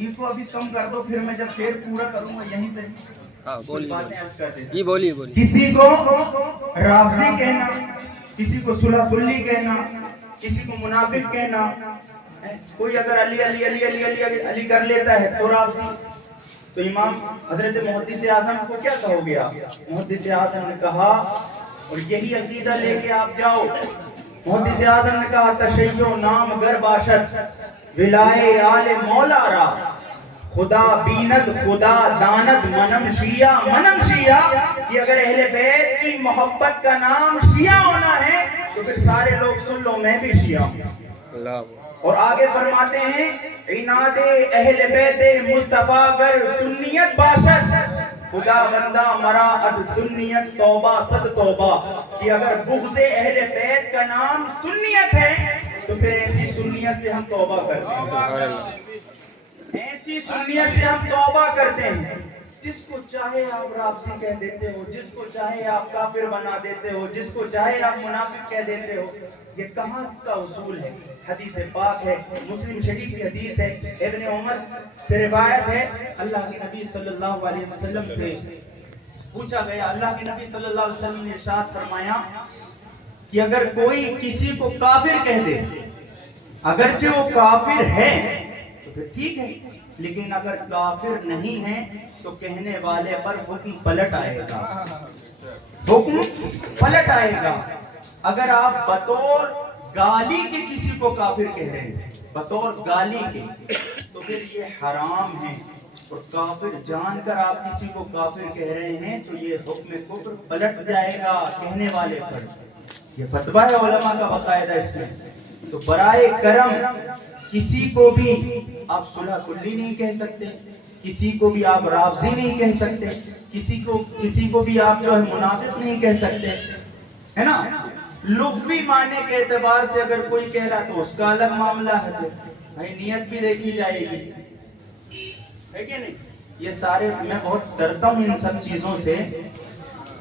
इसको अभी कम कर दो, फिर मैं जब शेर पूरा करूंगा यहीं से हाँ बोलिए बातें अर्ज कर देता। जी, बोलिए बोलिए। किसी को राफजी कहना, किसी को सुलहकुल्ली कहना, किसी को मुनाफिक कहना, कोई अगर अली अली अली अली अली अली, अली कर लेता है तो राफजी। तो इमाम हजरत मुहद्दिस आज़म को क्या कहोगे आप? मुहद्दिस आज़म ने कहा, और यही अकीदा लेके आप जाओ, मुहद्दिस आज़म ने कहा तशय्यो नाम गर बाशत विलाए आले मौला रा, खुदा बीनत खुदा दानत मनम शिया, कि अगर अहले बैत की मोहब्बत का नाम शिया होना है तो फिर सारे लोग सुन लो, मैं भी शिया हूं। और आगे फरमाते हैं इनादे अहले बैत मुस्तफा गर सुन्नियत बाशत, खुदा बंदा मराअत सुन्नियत तौबा सद तौबा, कि अगर बुग़्ज़े अहले बैत का नाम सुन्नियत है तो फिर ऐसी सुन्नियत से हम तौबा करते हैं, ऐसी सुन्नियत से हम तौबा करते हैं। जिसको चाहे आप राफजी कह देते हो, जिसको चाहे आप काफिर बना देते हो, जिसको चाहे आप मुनाफिक कह देते हो, ये कहाँ का उसूल है? हदीस पाक है, मुस्लिम शरीफ की हदीस है, इब्न उमर से रिवायत है, अल्लाह के नबी सल्लल्लाहु अलैहि वसल्लम से पूछा गया, अल्लाह के नबी सल्लल्लाहु अलैहि वसल्लम ने इरशाद फरमाया कि अगर कोई किसी को काफिर कह दे, अगरचे वो काफिर है तो फिर ठीक है, लेकिन अगर काफिर नहीं है तो कहने वाले पर हुक्म पलट आएगा, हुक्म पलट आएगा। अगर आप बतौर गाली के किसी को काफिर कह रहे हैं, बतौर गाली के, तो फिर ये हराम है, और काफिर जानकर आप किसी को काफिर कह रहे हैं तो ये हुक्म कुफ्र पलट जाएगा कहने वाले पर। ये फतवा है उलमा का बाकायदा इसमें। तो बराए करम किसी को भी आप सुलहकुल्ली नहीं कह सकते, किसी को भी आप राफजी नहीं कह सकते, किसी को भी आप जो है मुनाफिक नहीं कह सकते, है ना। लुग़वी माने के एतबार से अगर कोई कह रहा तो उसका अलग मामला है, तो भाई नियत भी देखी जाएगी, है कि नहीं। ये सारे, मैं बहुत डरता हूँ इन सब चीजों से,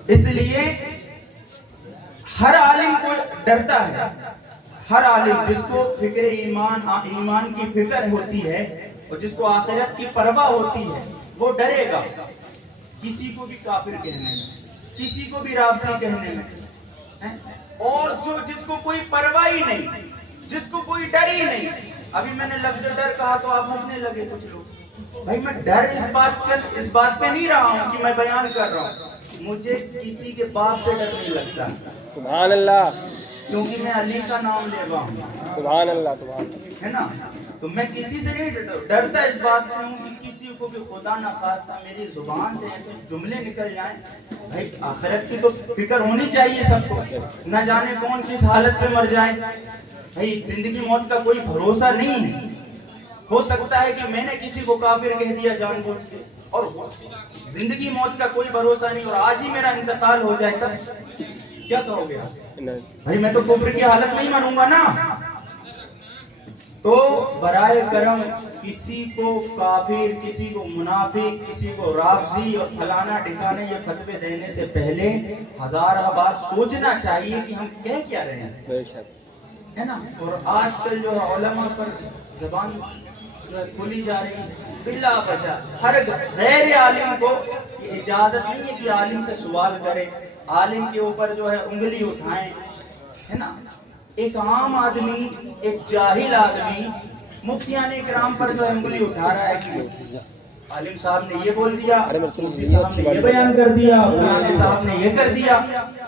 इसलिए हर आलिम को डरता है, हर आलिम जिसको फिक्र ईमान की फिक्र होती है और जिसको आखिरत की परवाह होती है, वो डरेगा किसी को भी काफिर कहने में, किसी को भी राफजी कहने में। और जो जिसको कोई परवाह ही नहीं, जिसको कोई डर ही नहीं, अभी मैंने लफ्ज़ डर कहा तो आप हंसने लगे कुछ लोग। भाई मैं डर इस बात पे नहीं रहा हूँ कि मैं बयान कर रहा हूँ, मुझे किसी के बाप से डर नहीं लगता, सुभान अल्लाह, क्योंकि मैं अली का नाम ले रहा हूँ, सुभान अल्लाह, सुभान, है ना। तो मैं किसी से नहीं डरता, इस बात से हूँ कि किसी को भी खुदा ना खास्ता मेरी जुबान से ऐसे जुमले निकल जाएं। भाई आखिरत की तो फिक्र होनी चाहिए सबको, न जाने कौन किस हालत में मर जाए। भाई जिंदगी मौत का कोई भरोसा नहीं है, हो सकता है कि मैंने किसी को काफिर कह दिया जानबूझ के, और जिंदगी मौत का कोई भरोसा नहीं, और आज ही मेरा इंतकाल हो जाए तब क्या कहोगे आप? भाई मैं तो कुफ्र की हालत में ही मरूंगा ना। तो बराए करम किसी को काफिर, किसी को मुनाफिक, किसी को राफजी और फलाना ठिकाने ये फतवे देने से पहले हजार बार सोचना चाहिए कि हम कह क्या रहे हैं, है ना। और आजकल जो उलमा पर जबान जो है खुली जा रही है बिल्ला बचा, हर गैर आलिम को ये इजाजत नहीं है कि आलिम से सवाल करे, आलिम के ऊपर जो है उंगली उठाएं, है ना। एक आम आदमी, एक जाहिल आदमी मुफ्तियाने इकराम पर जो है उंगली उठा रहा है कि आलिम साहब ने ये बोल दिया, मुफ्ती साहब ने ये बयान कर दिया, फलाने साहब ने ये कर दिया।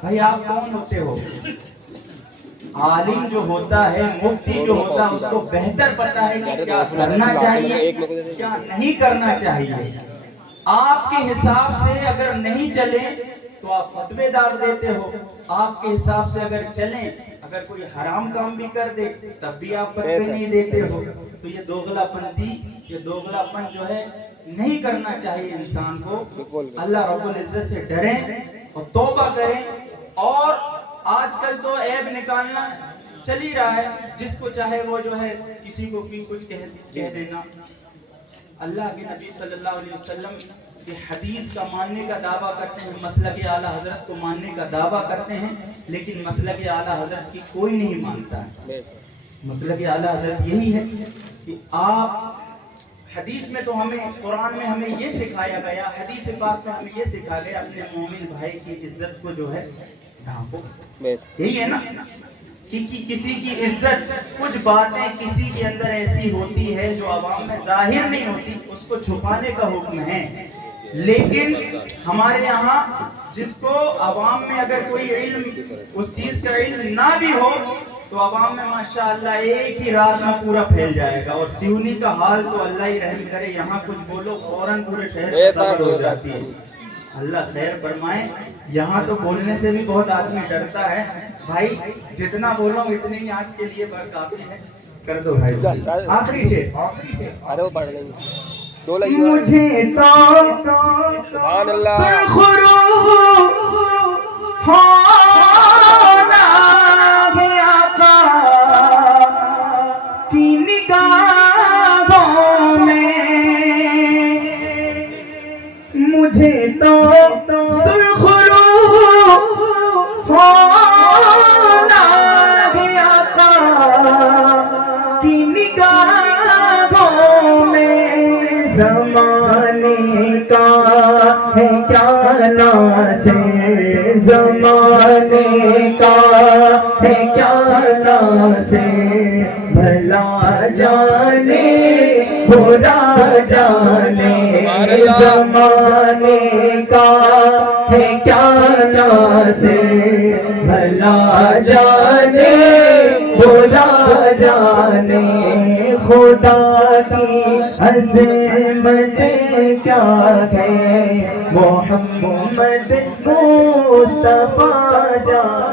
भाई आप कौन होते हो? आलिम जो होता है, मुफ्ती जो होता है, उसको बेहतर पता है कि क्या करना चाहिए, क्या नहीं करना चाहिए। आपके हिसाब से अगर नहीं चले तो आप फतवे दाव देते हो, आपके हिसाब से अगर चलें, अगर कोई हराम काम भी कर दे तब भी आप फतवे नहीं देते हो। तो ये दोगलापंती, ये दोगलापन जो है नहीं करना चाहिए इंसान को। अल्लाह रब्बुल इज्जत से डरें और तौबा करें। और आजकल तो ऐब निकालना चल ही रहा है, जिसको चाहे वो जो है किसी को भी कुछ कह देना। अल्लाह के नबी सल्लल्लाहु अलैहि वसल्लम के हदीस का मानने का दावा करते हैं, मसलक आला हजरत को मानने का दावा करते हैं, लेकिन मसलक आला हजरत की कोई नहीं मानता है। मसलक आला हजरत यही है कि आप حدیث میں تو ہمیں قرآن میں ہمیں یہ سکھایا گیا، حدیث پاک میں ہمیں یہ سکھا گیا اپنے مومن بھائی کی عزت کو جو ہے ڈھانپو. یہی ہے نا کہ کسی کی عزت، کچھ باتیں کسی کے اندر ایسی ہوتی ہے جو عوام میں ظاہر نہیں ہوتی، اس کو چھپانے کا حکم ہے. لیکن ہمارے یہاں جس کو عوام میں اگر کوئی علم، اس چیز کا علم نہ بھی ہو تو عوام میں ماشاءاللہ ایک ہی رات میں پورا پھیل جائے گا. اور سیونی کا حال تو اللہ ہی رحم کرے، یہاں کچھ بولو فوراً پورے شہر میں خبر ہو جاتی ہے. اللہ خیر فرمائے. یہاں تو بولنے سے بھی بہت آدمی ڈرتا ہے. بھائی جتنا بولو اتنے ہی آج کے لیے کافی ہے. کر دو بھائی آخری سے. ارے وہ پڑھ لیں دو لگی مجھے تو سبحان اللہ سرخرو ہونا ہے آقا کی نگاہوں میں، مجھے تو سرخرو ہونا ہے آقا کی نگاہوں میں. زمانے کا ہے کیا ناصر، زمانے کا ہے کیا ناصر، بھلا جانے برا جانے. زمانے کا ہے کیا ناصر، بھلا جانے برا جانے. خدا کی عظمت کیا ہے، محمد مصطفیٰ جان